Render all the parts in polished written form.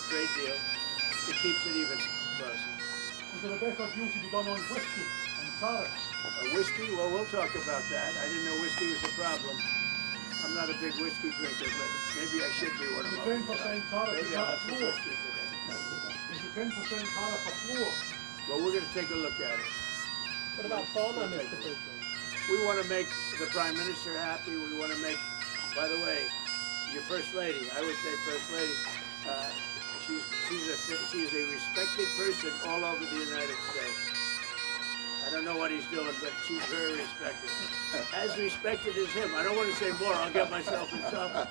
negotiated trade deal. It keeps it even closer. Is there a better deal to be done on whiskey and tariffs? Whiskey? Well, we'll talk about that. I didn't know whiskey was a problem. I'm not a big whiskey drinker, but maybe I should be one of them. The 10% tariff, Maybe is I'll that a have some floor? whiskey today. Is the 10% tariff a floor? Well, we're going to take a look at it. What about Starmer, Mr. President? We want to make the Prime Minister happy. We want to make, by the way, your First Lady, I would say First Lady, she's a respected person all over the United States. I don't know what he's doing, but she's very respected. As respected as him. I don't want to say more, I'll get myself in trouble.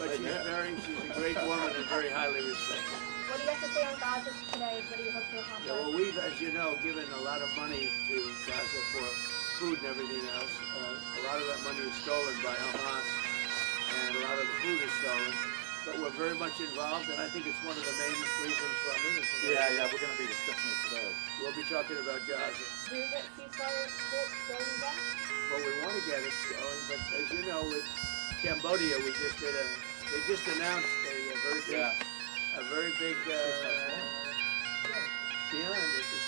But she's a great woman and very highly respected. What do you have to say on Gaza today? What do you hope to accomplish? Yeah, well, we've, as you know, given a lot of money to Gaza for food and everything else. A lot of that money is stolen by Hamas, and a lot of the food is stolen. But we're very much involved, and I think it's one of the main reasons for our meeting today. Yeah, we're going to be discussing it today. We'll be talking about Gaza. Do you get ceasefire going then? Well, we want to get it going, but as you know, with Cambodia, they just announced a very big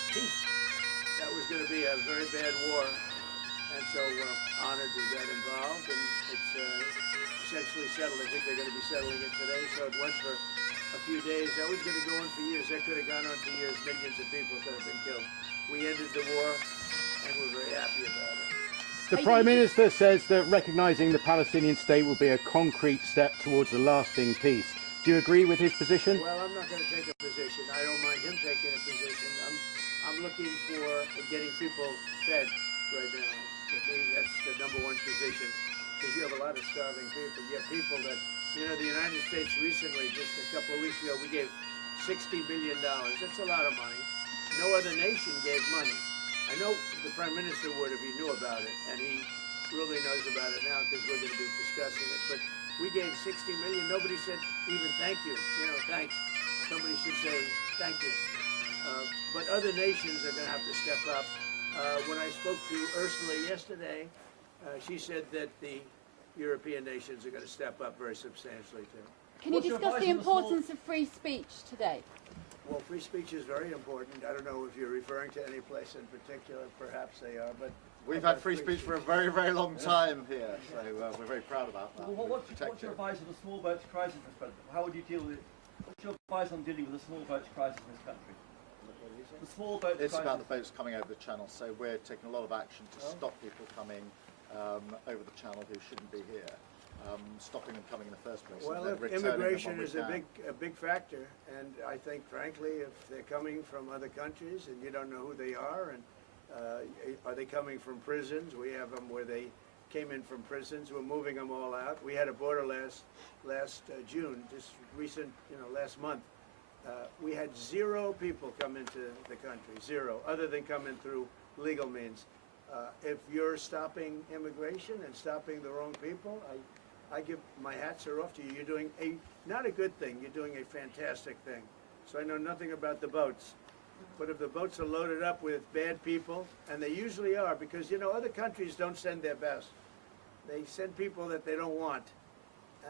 peace. That was going to be a very bad war, and so we're honored we got involved, and it's essentially settled. I think they're going to be settling it today, so it went for a few days. That was going to go on for years. That could have gone on for years. Millions of people could have been killed. We ended the war, and we're very happy about it. The Prime Minister says that recognising the Palestinian state will be a concrete step towards a lasting peace. Do you agree with his position? Well, I'm not going to take a position. I don't mind him taking a position. I'm looking for getting people fed right now. To me, that's the number one position, because you have a lot of starving people. You have people that, the United States recently, just a couple of weeks ago, we gave $60 billion. That's a lot of money. No other nation gave money. I know the Prime Minister would if he knew about it, and he really knows about it now because we're going to be discussing it. But we gave $60 million. Nobody said even thank you. Thanks. Somebody should say thank you. But other nations are going to have to step up. When I spoke to Ursula yesterday, she said that the European nations are going to step up very substantially too. Can you discuss the importance of free speech today? Well, free speech is very important. I don't know if you're referring to any place in particular. Perhaps they are, but we've had free speech for a very, very long time here, so we're very proud about that. Well, what's your advice on the small boats crisis, Mr. President? How would you deal with it? What's your advice on dealing with the small boats crisis in this country? The small boat It's crisis. about the boats coming over the channel, so we're taking a lot of action to stop people coming over the channel who shouldn't be here, stopping them coming in the first place. Well, and then immigration is them a big factor, and I think, frankly, if they're coming from other countries and you don't know who they are, and are they coming from prisons? We have them where they came in from prisons. We're moving them all out. We had a border last June, just recent, last month. We had 0 people come into the country, 0, other than coming through legal means. If you're stopping immigration and stopping the wrong people, I give my hats are off to you. You're doing not a good thing, you're doing a fantastic thing. So I know nothing about the boats, but if the boats are loaded up with bad people, and they usually are, because other countries don't send their best. They send people that they don't want,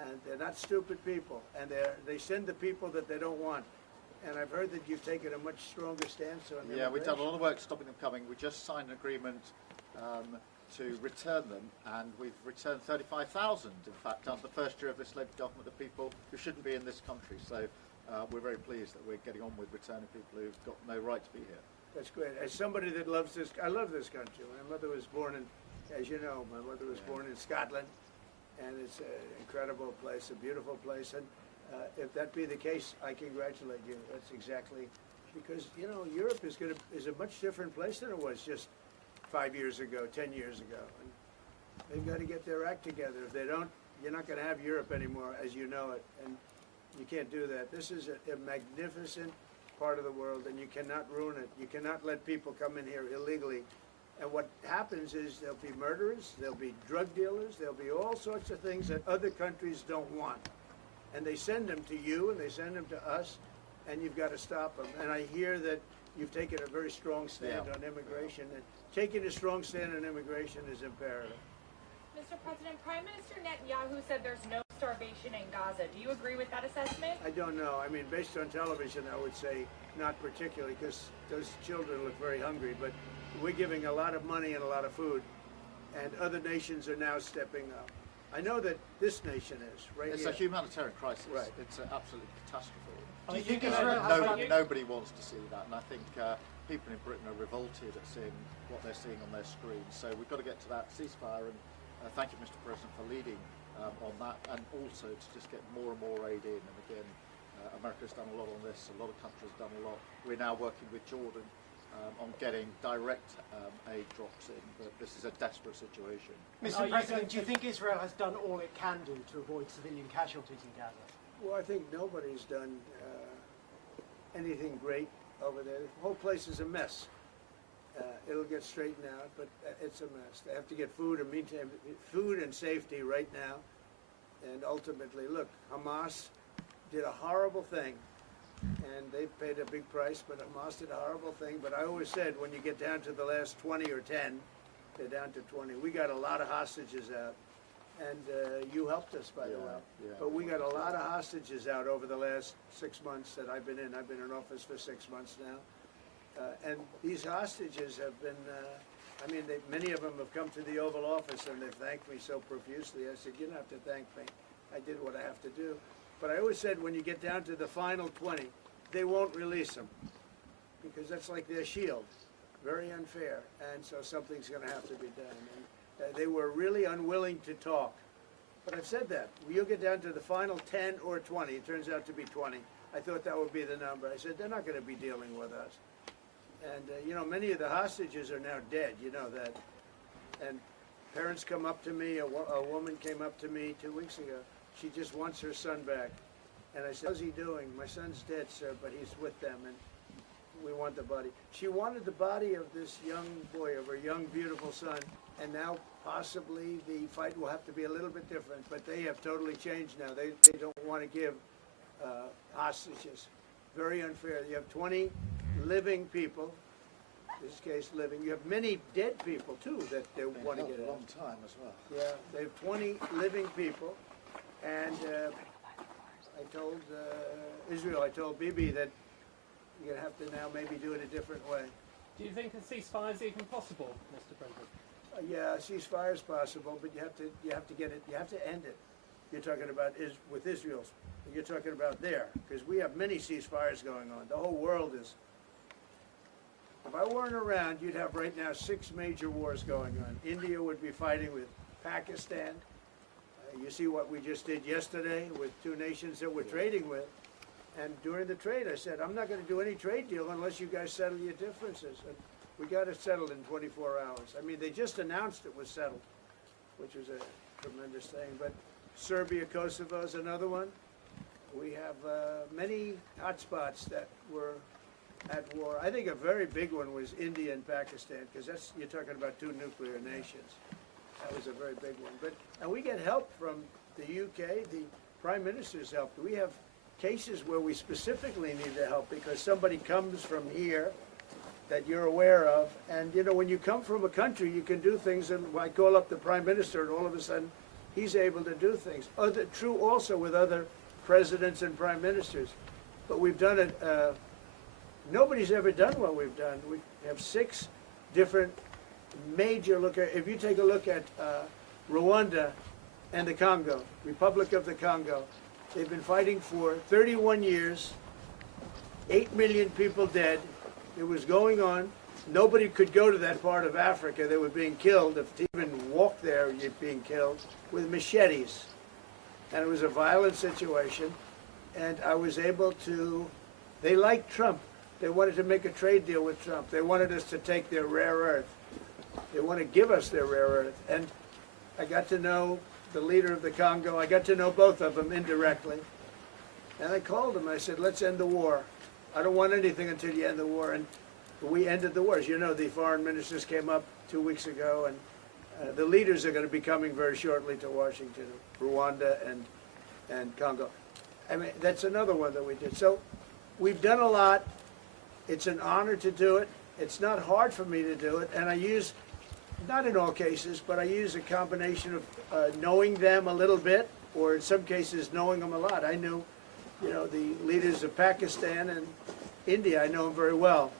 and they're not stupid people, and they send the people that they don't want. And I've heard that you've taken a much stronger stance on immigration. Yeah, we've done a lot of work stopping them coming. We just signed an agreement to return them, and we've returned 35,000, in fact, under the first year of this Labour government, of people who shouldn't be in this country. So we're very pleased that we're getting on with returning people who've got no right to be here. That's great. As somebody that loves this, I love this country. My mother was born in, as you know, my mother was born in Scotland, and it's an incredible place, a beautiful place. And if that be the case, I congratulate you. That's exactly, because Europe is a much different place than it was just 5 years ago, 10 years ago, and they've got to get their act together. If they don't, you're not going to have Europe anymore as you know it, and you can't do that. This is a magnificent part of the world, and you cannot ruin it. You cannot let people come in here illegally. And what happens is there'll be murderers, there'll be drug dealers, there'll be all sorts of things that other countries don't want. And they send them to you, and they send them to us, and you've got to stop them. And I hear that you've taken a very strong stand on immigration, and taking a strong stand on immigration is imperative. Mr. President, Prime Minister Netanyahu said there's no starvation in Gaza. Do you agree with that assessment? I don't know. I mean, based on television, I would say not particularly, because those children look very hungry. But we're giving a lot of money and a lot of food, and other nations are now stepping up. I know that this nation is, right It's here. a humanitarian crisis. Right. It's an absolute catastrophe. Do you think Israel has Nobody wants to see that, and I think people in Britain are revolted at seeing what they're seeing on their screens. So we've got to get to that ceasefire, and thank you, Mr. President, for leading on that, and also to just get more and more aid in. And again, America's done a lot on this. A lot of countries have done a lot. We're now working with Jordan on getting direct aid drops in, but this is a desperate situation. Mr. President, do you think Israel has done all it can do to avoid civilian casualties in Gaza? Well, I think nobody's done anything great over there. The whole place is a mess. It'll get straightened out, but it's a mess. They have to get food, and meantime, food and safety right now. And ultimately, look, Hamas did a horrible thing, and they paid a big price, but Hamas did a horrible thing. But I always said, when you get down to the last 20 or 10, they're down to 20. We got a lot of hostages out. And you helped us, by the way. Yeah. But we got a lot of hostages out over the last 6 months that I've been in. I've been in office for 6 months now. And these hostages have been, I mean, many of them have come to the Oval Office and they've thanked me so profusely. I said, you don't have to thank me. I did what I have to do. But I always said, when you get down to the final 20, they won't release them, because that's like their shield. Very unfair. And so something's going to have to be done. And, they were really unwilling to talk. But I've said that. You'll get down to the final 10 or 20. It turns out to be 20. I thought that would be the number. I said, they're not going to be dealing with us. And, you know, many of the hostages are now dead. You know that. And parents come up to me. A woman came up to me 2 weeks ago. She just wants her son back. And I said, how's he doing? My son's dead, sir, but he's with them. And we want the body. She wanted the body of this young boy, of her young, beautiful son. And now possibly the fight will have to be a little bit different, but they have totally changed now. They don't want to give hostages. Very unfair. You have 20 living people, in this case living. You have many dead people too that they want to get a out. long time as well. Yeah, they have 20 living people, and I told Israel, I told Bibi that you're going to have to now maybe do it a different way. Do you think a ceasefire is even possible, Mr. President? Yeah, a ceasefire is possible, but you have to get it. You have to end it. You're talking about with Israel. You're talking about there, because we have many ceasefires going on. The whole world is. If I weren't around, you'd have right now 6 major wars going on. India would be fighting with Pakistan. You see what we just did yesterday with 2 nations that we're trading with. And during the trade, I said, I'm not going to do any trade deal unless you guys settle your differences. And we got it settled in 24 hours. I mean, they just announced it was settled, which was a tremendous thing. But Serbia, Kosovo is another one. We have many hotspots that were at war. I think a very big one was India and Pakistan, because you're talking about 2 nuclear nations. That was a very big one. And we get help from the UK. The Prime Minister's help. We have cases where we specifically need the help because somebody comes from here that you're aware of, and you know, when you come from a country, you can do things, and I call up the Prime Minister, and all of a sudden, he's able to do things. True also with other presidents and prime ministers, but we've done it. Nobody's ever done what we've done. We have 6 different major if you take a look at Rwanda and the Congo, Republic of the Congo, they've been fighting for 31 years, 8 million people dead. It was going on. Nobody could go to that part of Africa. They were being killed. If you even walk there, you're being killed with machetes. And it was a violent situation. And I was able to, they liked Trump. They wanted to make a trade deal with Trump. They wanted us to take their rare earth. They want to give us their rare earth. And I got to know the leader of the Congo. I got to know both of them indirectly. And I called him. I said, let's end the war. I don't want anything until you end the war. And we ended the war. As you know, the foreign ministers came up 2 weeks ago, and the leaders are going to be coming very shortly to Washington, Rwanda and Congo. I mean, that's another one that we did. So we've done a lot. It's an honor to do it. It's not hard for me to do it. And I use, not in all cases, but I use a combination of knowing them a little bit or in some cases knowing them a lot. I knew, you know, the leaders of Pakistan and India, I know them very well.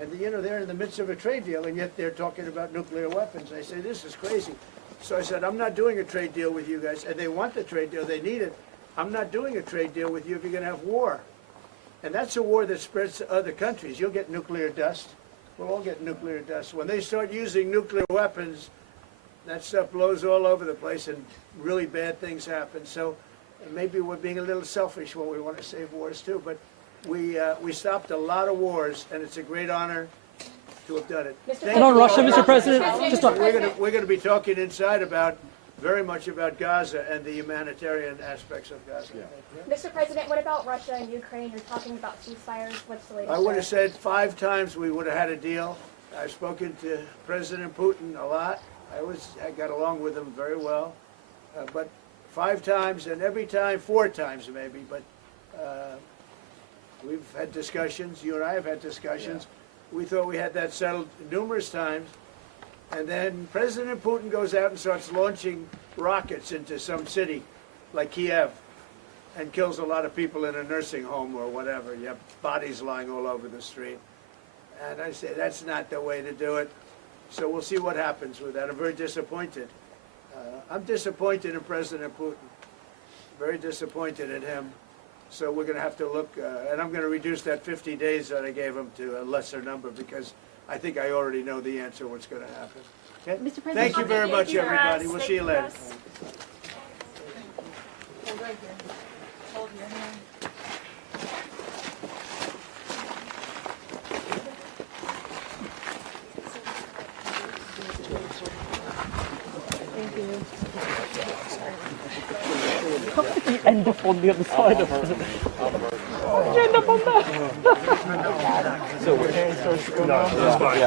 And, you know, they're in the midst of a trade deal, and yet they're talking about nuclear weapons. I say, this is crazy. So I said, I'm not doing a trade deal with you guys. And they want the trade deal. They need it. I'm not doing a trade deal with you if you're going to have war. And that's a war that spreads to other countries. You'll get nuclear dust. We'll all get nuclear dust. When they start using nuclear weapons, that stuff blows all over the place and really bad things happen. So maybe we're being a little selfish when we want to save wars too. But we stopped a lot of wars, and it's a great honor to have done it. And on Russia, Mr. President, just on, We're going to be talking inside very much about Gaza and the humanitarian aspects of Gaza. Mr. President, what about Russia and Ukraine? You're talking about ceasefires. What's the latest? I would have there? said 5 times we would have had a deal. I've spoken to President Putin a lot. I got along with him very well. But 5 times, and every time 4 times maybe. But we've had discussions. You and I have had discussions. Yeah. We thought we had that settled numerous times. And then President Putin goes out and starts launching rockets into some city like Kiev and kills a lot of people in a nursing home or whatever. You have bodies lying all over the street. And I say, that's not the way to do it. So we'll see what happens with that. I'm very disappointed. I'm disappointed in President Putin. Very disappointed in him. So we're going to have to look, and I'm going to reduce that 50 days that I gave him to a lesser number because I think I already know the answer what's going to happen. Okay? Mr. President, Thank you very much, everybody. We'll see you later. end up on the other side of it. How did you end up on that? So we're that's fine.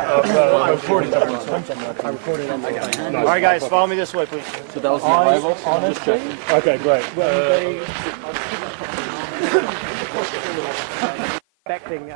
I'm recording. I'm recording. All right, guys, follow me this way, please. So that was the arrival? Honestly? Okay, great. Expecting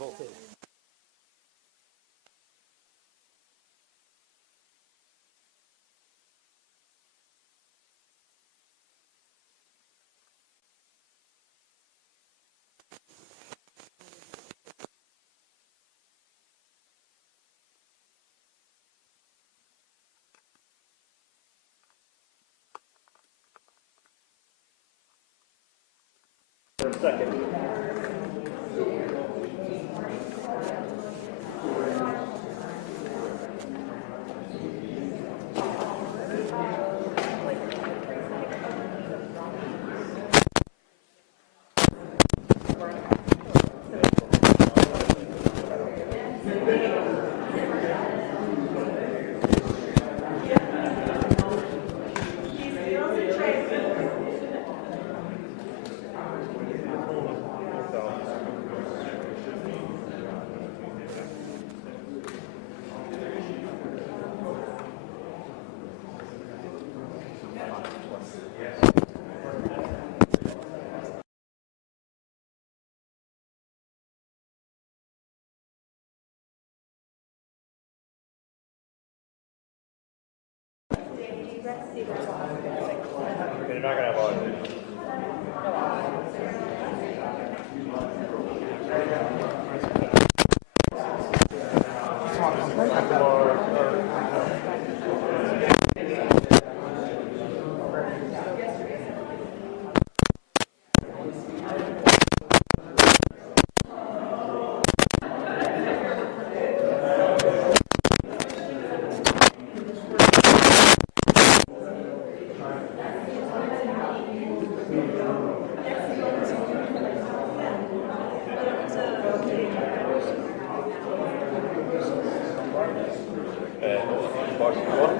voted. You're not gonna have all What?